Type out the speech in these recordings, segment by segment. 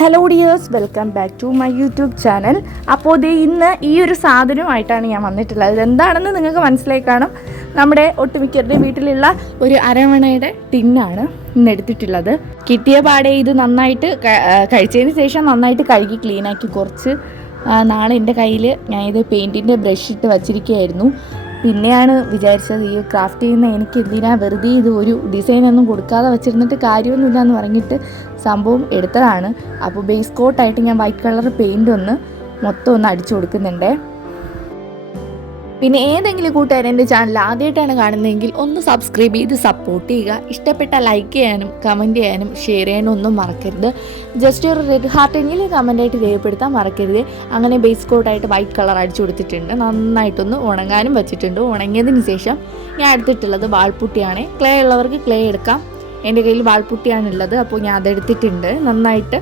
Hello dears, welcome back to my YouTube channel. അപ്പോൾ ഇന്ന് ഈ ഒരു സാധനമായിട്ടാണ് ഞാൻ വന്നിട്ടുള്ളത്. ഇതെന്താണെന്ന് നിങ്ങൾക്ക് മനസ്സിലായി കാണും. നമ്മുടെ ഒട്ടുമിക്കരുടെയും വീട്ടിലുള്ള ഒരു അരവണയുടെ ടിന്നാണ് ഇന്ന് എടുത്തിട്ടുള്ളത്. കിട്ടിയ പാടെ ഇത് നന്നായിട്ട് കഴിച്ചതിന് ശേഷം നന്നായിട്ട് കഴുകി ക്ലീനാക്കി കുറച്ച് നാളെ എൻ്റെ കയ്യിൽ ഞാൻ ഇത് പെയിൻറ്റിൻ്റെ ബ്രഷ് ഇട്ട് വച്ചിരിക്കുകയായിരുന്നു. പിന്നെയാണ് വിചാരിച്ചത് ഈ ക്രാഫ്റ്റ് ചെയ്യുന്ന എനിക്ക് എന്തിനാ വെറുതെ ഇത് ഒരു ഡിസൈനൊന്നും കൊടുക്കാതെ വെച്ചിരുന്നിട്ട് കാര്യമൊന്നുമില്ല എന്ന് പറഞ്ഞിട്ട് സംഭവം എടുത്തതാണ്. അപ്പോൾ ബേസ് കോട്ടായിട്ട് ഞാൻ വൈറ്റ് കളർ പെയിൻ്റ് മൊത്തം അടിച്ചു കൊടുക്കുന്നുണ്ട്. പിന്നെ ഏതെങ്കിലും കൂട്ടുകാർ എൻ്റെ ചാനൽ ആദ്യമായിട്ടാണ് കാണുന്നതെങ്കിൽ ഒന്ന് സബ്സ്ക്രൈബ് ചെയ്ത് സപ്പോർട്ട് ചെയ്യുക. ഇഷ്ടപ്പെട്ട ലൈക്ക് ചെയ്യാനും കമൻറ്റ് ചെയ്യാനും ഷെയർ ചെയ്യാനും ഒന്നും മറക്കരുത്. ജസ്റ്റ് ഒരു റെഡ് ഹാർട്ടെങ്കിലും കമൻറ്റായിട്ട് രേഖപ്പെടുത്താൻ മറക്കരുത്. അങ്ങനെ ബേസ് കോട്ടായിട്ട് വൈറ്റ് കളർ അടിച്ചു കൊടുത്തിട്ടുണ്ട്. നന്നായിട്ടൊന്ന് ഉണങ്ങാനും വെച്ചിട്ടുണ്ട്. ഉണങ്ങിയതിന് ശേഷം ഞാൻ എടുത്തിട്ടുള്ളത് വാൾപുട്ടിയാണ്. ക്ലേ ഉള്ളവർക്ക് ക്ലേ എടുക്കാം. എൻ്റെ കയ്യിൽ വാൾപുട്ടിയാണുള്ളത്. അപ്പോൾ ഞാൻ അതെടുത്തിട്ടുണ്ട്. നന്നായിട്ട്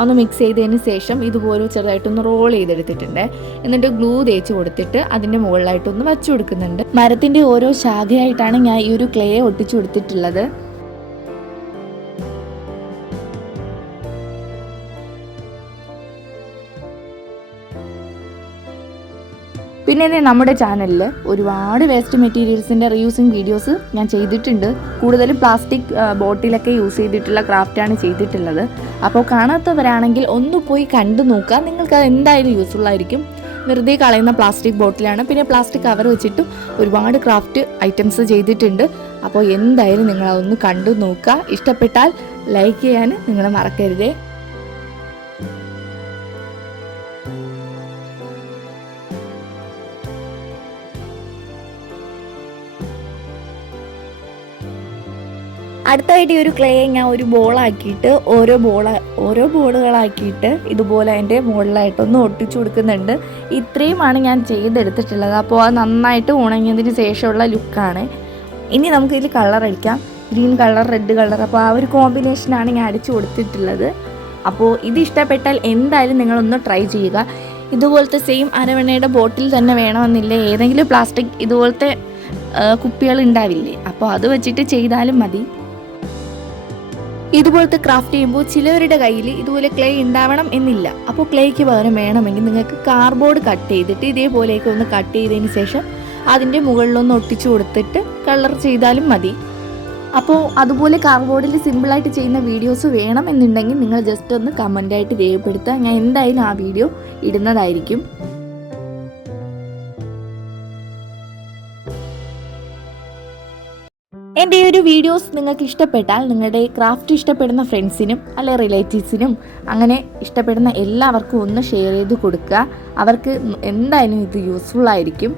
ഒന്ന് മിക്സ് ചെയ്തതിന് ശേഷം ഇതുപോലെ ചെറുതായിട്ടൊന്ന് റോൾ ചെയ്തെടുത്തിട്ടുണ്ട്. എന്നിട്ട് ഗ്ലൂ തേച്ച് കൊടുത്തിട്ട് അതിൻ്റെ മുകളിലായിട്ടൊന്ന് വച്ചു കൊടുക്കുന്നുണ്ട്. മരത്തിൻ്റെ ഓരോ ശാഖയായിട്ടാണ് ഞാൻ ഈ ഒരു ക്ലേ ഒട്ടിച്ചു കൊടുത്തിട്ടുള്ളത്. പിന്നെ നമ്മുടെ ചാനലിൽ ഒരുപാട് വേസ്റ്റ് മെറ്റീരിയൽസിൻ്റെ റീയൂസിങ് വീഡിയോസ് ഞാൻ ചെയ്തിട്ടുണ്ട്. കൂടുതലും പ്ലാസ്റ്റിക് ബോട്ടിലൊക്കെ യൂസ് ചെയ്തിട്ടുള്ള ക്രാഫ്റ്റാണ് ചെയ്തിട്ടുള്ളത്. അപ്പോൾ കാണാത്തവരാണെങ്കിൽ ഒന്ന് പോയി കണ്ടു നോക്കുക. നിങ്ങൾക്കത് എന്തായാലും യൂസ്ഫുൾ ആയിരിക്കും. വെറുതെ കളയുന്ന പ്ലാസ്റ്റിക് ബോട്ടിലാണ്. പിന്നെ പ്ലാസ്റ്റിക് കവർ വെച്ചിട്ടും ഒരുപാട് ക്രാഫ്റ്റ് ഐറ്റംസ് ചെയ്തിട്ടുണ്ട്. അപ്പോൾ എന്തായാലും നിങ്ങളതൊന്ന് കണ്ടു നോക്കുക. ഇഷ്ടപ്പെട്ടാൽ ലൈക്ക് ചെയ്യാൻ നിങ്ങൾ മറക്കരുതേ. അടുത്തായിട്ട് ഈ ഒരു ക്ലേ ഞാൻ ഒരു ബോളാക്കിയിട്ട് ഓരോ ബോളുകളാക്കിയിട്ട് ഇതുപോലെ അതിൻ്റെ മുകളിലായിട്ടൊന്ന് ഒട്ടിച്ചു കൊടുക്കുന്നുണ്ട്. ഇത്രയുമാണ് ഞാൻ ചെയ്തെടുത്തിട്ടുള്ളത്. അപ്പോൾ അത് നന്നായിട്ട് ഉണങ്ങിയതിന് ശേഷമുള്ള ലുക്കാണ്. ഇനി നമുക്കിതിൽ കളർ അടിക്കാം. Green colour, red colour. അപ്പോൾ ആ ഒരു കോമ്പിനേഷനാണ് ഞാൻ അടിച്ചു കൊടുത്തിട്ടുള്ളത്. അപ്പോൾ ഇത് ഇഷ്ടപ്പെട്ടാൽ എന്തായാലും നിങ്ങളൊന്ന് ട്രൈ ചെയ്യുക. ഇതുപോലത്തെ സെയിം അരവണയുടെ ബോട്ടിൽ തന്നെ വേണമെന്നില്ല. ഏതെങ്കിലും പ്ലാസ്റ്റിക് ഇതുപോലത്തെ കുപ്പികൾ ഉണ്ടാവില്ലേ, അപ്പോൾ അത് വെച്ചിട്ട് ചെയ്താലും മതി. ഇതുപോലത്തെ ക്രാഫ്റ്റ് ചെയ്യുമ്പോൾ ചിലവരുടെ കയ്യിൽ ഇതുപോലെ ക്ലേ ഉണ്ടാവണം എന്നില്ല. അപ്പോൾ ക്ലേക്ക് പകരം വേണമെങ്കിൽ നിങ്ങൾക്ക് കാർഡ്ബോർഡ് കട്ട് ചെയ്തിട്ട് ഇതേപോലെയൊക്കെ ഒന്ന് കട്ട് ചെയ്തതിന് ശേഷം അതിൻ്റെ മുകളിലൊന്ന് ഒട്ടിച്ചു കൊടുത്തിട്ട് കളർ ചെയ്താലും മതി. അപ്പോൾ അതുപോലെ കാർഡ്ബോർഡിൽ സിമ്പിളായിട്ട് ചെയ്യുന്ന വീഡിയോസ് വേണം എന്നുണ്ടെങ്കിൽ നിങ്ങൾ ജസ്റ്റ് ഒന്ന് കമൻ്റായിട്ട് രേഖപ്പെടുത്തുക. ഞാൻ എന്തായാലും ആ വീഡിയോ ഇടുന്നതായിരിക്കും. എൻ്റെ ഈ ഒരു വീഡിയോസ് നിങ്ങൾക്ക് ഇഷ്ടപ്പെട്ടാൽ നിങ്ങളുടെ ക്രാഫ്റ്റ് ഇഷ്ടപ്പെടുന്ന ഫ്രണ്ട്സിനും അല്ലെ റിലേറ്റീവ്സിനും അങ്ങനെ ഇഷ്ടപ്പെടുന്ന എല്ലാവർക്കും ഒന്ന് ഷെയർ ചെയ്ത് കൊടുക്കുക. അവർക്ക് എന്തായാലും ഇത് യൂസ്ഫുൾ ആയിരിക്കും.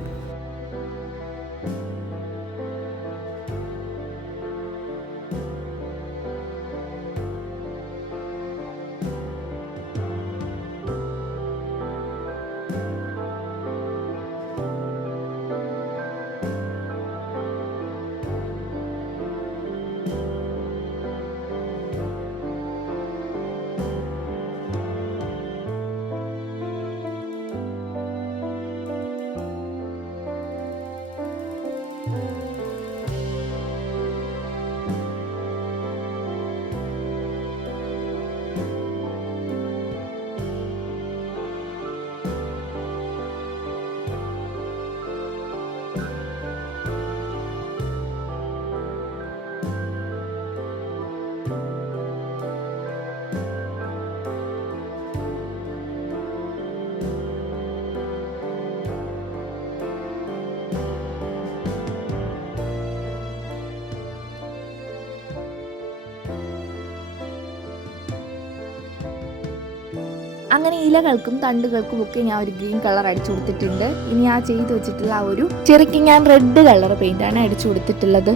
അങ്ങനെ ഇലകൾക്കും തണ്ടുകൾക്കും ഒക്കെ ഞാൻ ഒരു ഗ്രീൻ കളർ അടിച്ചു കൊടുത്തിട്ടുണ്ട്. ഇനി ആ ചെയ്ത് വെച്ചിട്ടുള്ള ആ ഒരു ചെറുക്ക് ഞാൻ റെഡ് കളർ പെയിന്റാണ് അടിച്ചു കൊടുത്തിട്ടുള്ളത്.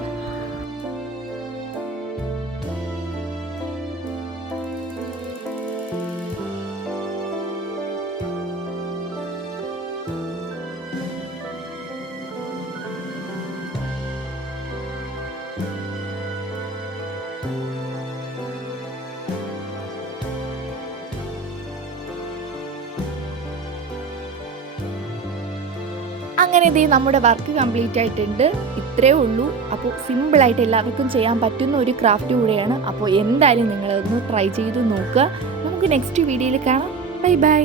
അങ്ങനെ ഇതേ നമ്മുടെ വർക്ക് കംപ്ലീറ്റ് ആയിട്ടുണ്ട്. ഇത്രയേ ഉള്ളൂ. അപ്പോൾ സിമ്പിളായിട്ട് എല്ലാവർക്കും ചെയ്യാൻ പറ്റുന്ന ഒരു ക്രാഫ്റ്റ് കൂടെയാണ്. അപ്പോൾ എന്തായാലും നിങ്ങളൊന്ന് ട്രൈ ചെയ്ത് നോക്കുക. നമുക്ക് നമുക്ക് നെക്സ്റ്റ് വീഡിയോയിൽ കാണാം. Bye bye.